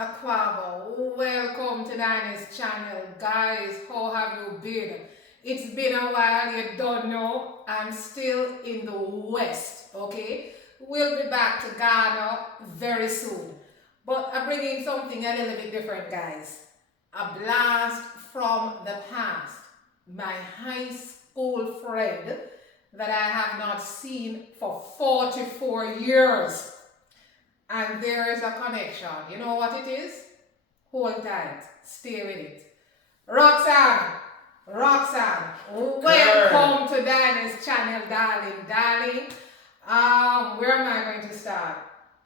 Aquaba, welcome to Dinah's channel. Guys, how have you been? It's been a while, you don't know. I'm still in the West, okay? We'll be back to Ghana very soon. But I'm bringing something a little bit different, guys. A blast from the past. My high school friend that I have not seen for 44 years. And there is a connection. You know what it is? Hold tight. Stay with it. Roxanne, welcome to Dinah's channel, darling. Where am I going to start?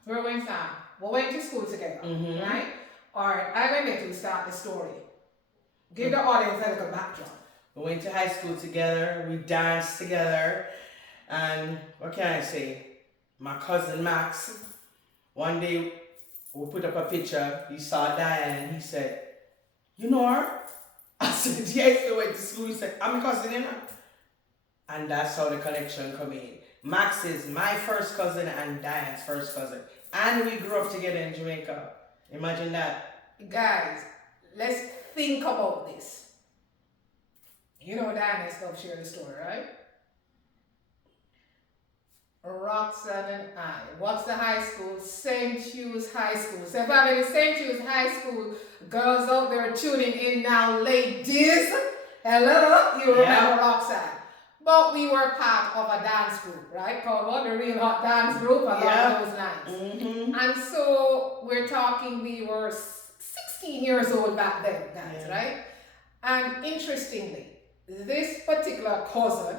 Where are we going to start? We went to school together, right? Alright, I'm going to start the story. Give the audience a little backdrop. We went to high school together, we danced together, and what can I say? My cousin Max, one day we put up a picture, he saw Diane and he said, "You know her?" I said, "Yes, we went to school." He said, "I'm a cousin, you know?" And that's how the connection come in. Max is my first cousin and Diane's first cousin. And we grew up together in Jamaica. Imagine that. Guys, let's think about this. You know Diane is going to share the story, right? Roxanne and I. What's the high school? St. Hugh's High School. So if I'm in St. Hugh's High School, girls out there tuning in now, ladies, hello, you remember Roxanne. But we were part of a dance group, right? Called what? The Real Hot Dance Group, along those lines. And so we're talking, we were 16 years old back then, guys, right? And interestingly, this particular cousin,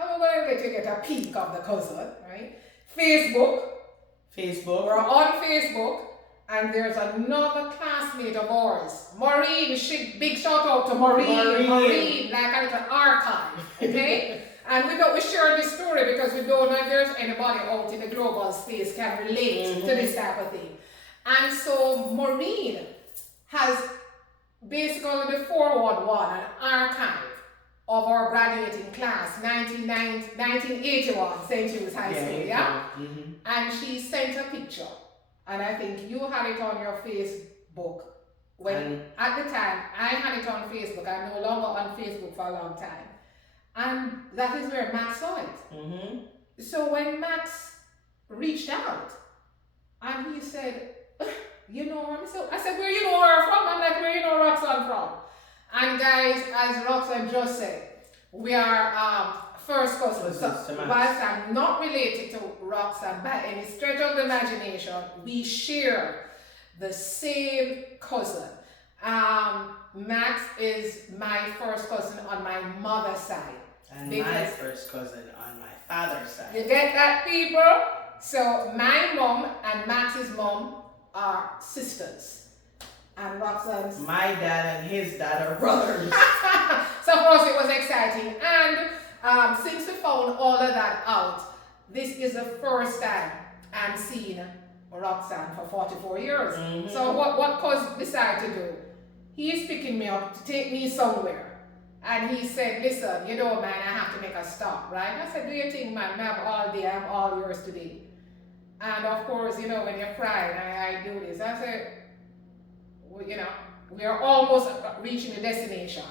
I'm going to let you get a peek of the cousin, right? Facebook. We're on Facebook, and there's another classmate of ours, Maureen. Big shout out to Maureen, like a little archive, okay? And we share this story because we don't know if there's anybody out in the global space can relate to this type of thing. And so Maureen has basically the 411, an archive of our graduating class, 1981, St. Hugh's High School, And she sent a picture, and I think you had it on your Facebook. When at the time, I had it on Facebook. I'm no longer on Facebook for a long time. And that is where Max saw it. So when Max reached out, and he said, "You know her?" So I said, "Where you know her from?" I'm like, "Where you know Roxanne from?" And guys, as Roxanne just said, we are first cousins. So whilst I'm not related to Roxanne by any stretch of the imagination, we share the same cousin. Max is my first cousin on my mother's side. And my first cousin on my father's side. You get that, people? So my mom and Max's mom are sisters. And Roxanne's... My dad and his dad are brothers. So of course it was exciting. And since we found all of that out, this is the first time I'm seeing Roxanne for 44 years. So what Cuz decided to do? He's picking me up to take me somewhere. And he said, "Listen, you know, man, I have to make a stop, right?" I said, "Do you think, man, I have all day, I'm all yours today." And of course, you know, when you're crying, I do this. I said, "You know, we are almost reaching the destination."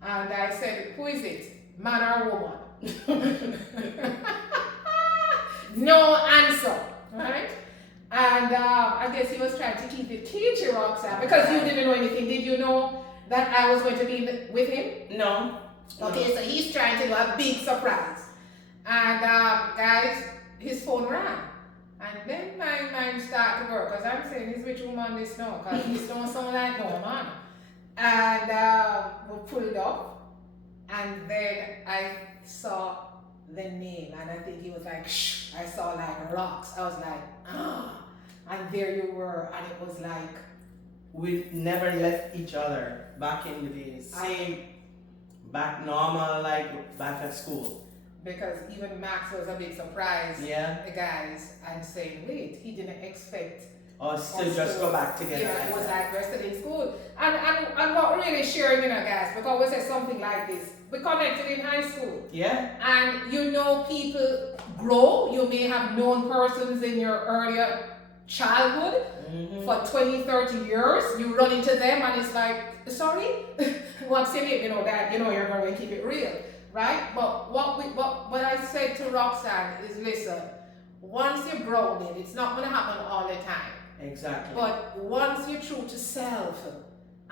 And I said, "Who is it? Man or woman?" No answer, right? And I guess he was trying to keep it cagey, Roxanne, because you didn't know anything. Did you know that I was going to be with him? No. Okay, so he's trying to do a big surprise. And guys, his phone rang. And then my mind started to work, because I'm saying, "Is which woman this now?" Because he don't sound like no man. And we pulled up, and then I saw the name, and I think he was like, "Shh." I saw like rocks. I was like, "Ah." And there you were, and it was like, we never left each other back in the days. Same, back normal, like back at school. Because even Max was a bit surprised, the guys, and saying, "Wait, he didn't expect us to just go back together." Yeah, it was like we're still in school. And what really sharing, you know, guys, because we said something like this. We connected in high school. And you know, people grow. You may have known persons in your earlier childhood for 20, 30 years. You run into them and it's like, sorry? What's your name? You know that, you know you're going to keep it real, right? But what I said to Roxanne is, listen, once you're grounded, it's not going to happen all the time. Exactly. But once you're true to self,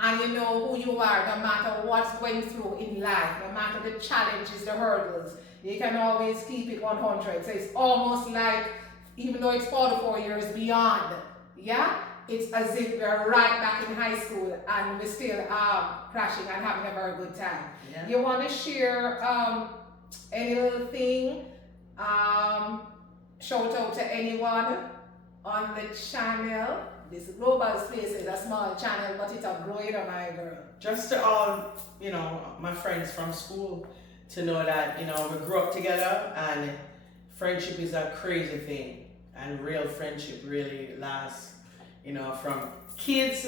and you know who you are, no matter what's going through in life, no matter the challenges, the hurdles, you can always keep it 100. So it's almost like, even though it's 44 years beyond, yeah, it's as if we're right back in high school and we're still crashing and having a very good time. Yeah. You want to share any little thing? Shout out to anyone on the channel. This global space is a small channel, but it's a growing, my girl. Just to all, you know, my friends from school, to know that, you know, we grew up together and friendship is a crazy thing. And real friendship really lasts, you know, from kids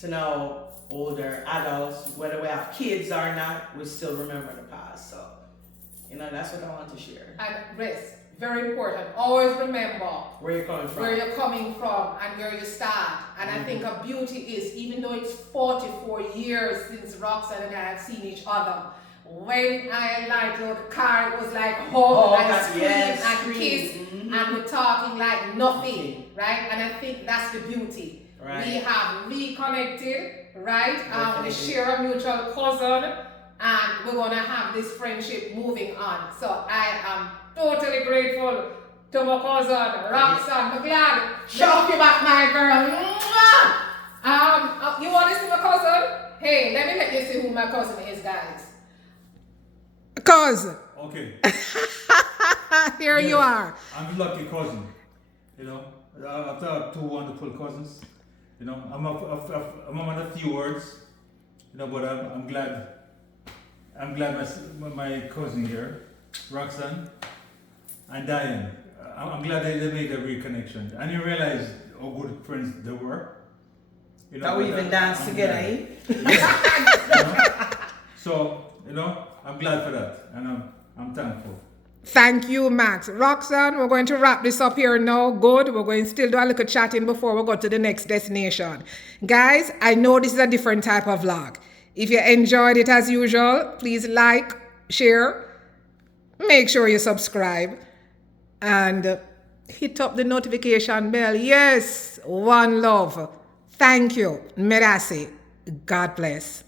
to now older adults. Whether we have kids or not, we still remember the past. So, you know, that's what I want to share. And rest. Very important. Always remember where you're coming from, and where you start. And I think a beauty is, even though it's 44 years since Roxanne and I have seen each other, when I light out the car, it was like hug and scream and kiss, and we're talking like nothing, right? And I think that's the beauty. Right. We have reconnected, right? We share a mutual cousin, and we're gonna have this friendship moving on. So I am totally grateful to my cousin, Roxanne. I'm glad. Shout you back, my girl. You want to see my cousin? Hey, let me let you see who my cousin is, guys. Cousin. Okay. Here you are. I'm the lucky cousin. You know, after I have two wonderful cousins. You know, I'm a man of few words. You know, but I'm glad. I'm glad my cousin here, Roxanne, and Diane. I'm glad they made a reconnection, and you realize how good friends they were. You know, that we even danced together, eh? So, you know, I'm glad for that, and I'm thankful. Thank you, Max. Roxanne, we're going to wrap this up here now. Good. We're going to still do a little chatting before we go to the next destination. Guys, I know this is a different type of vlog. If you enjoyed it as usual, please like, share, make sure you subscribe, and hit up the notification bell. Yes, one love. Thank you. Merasi. God bless.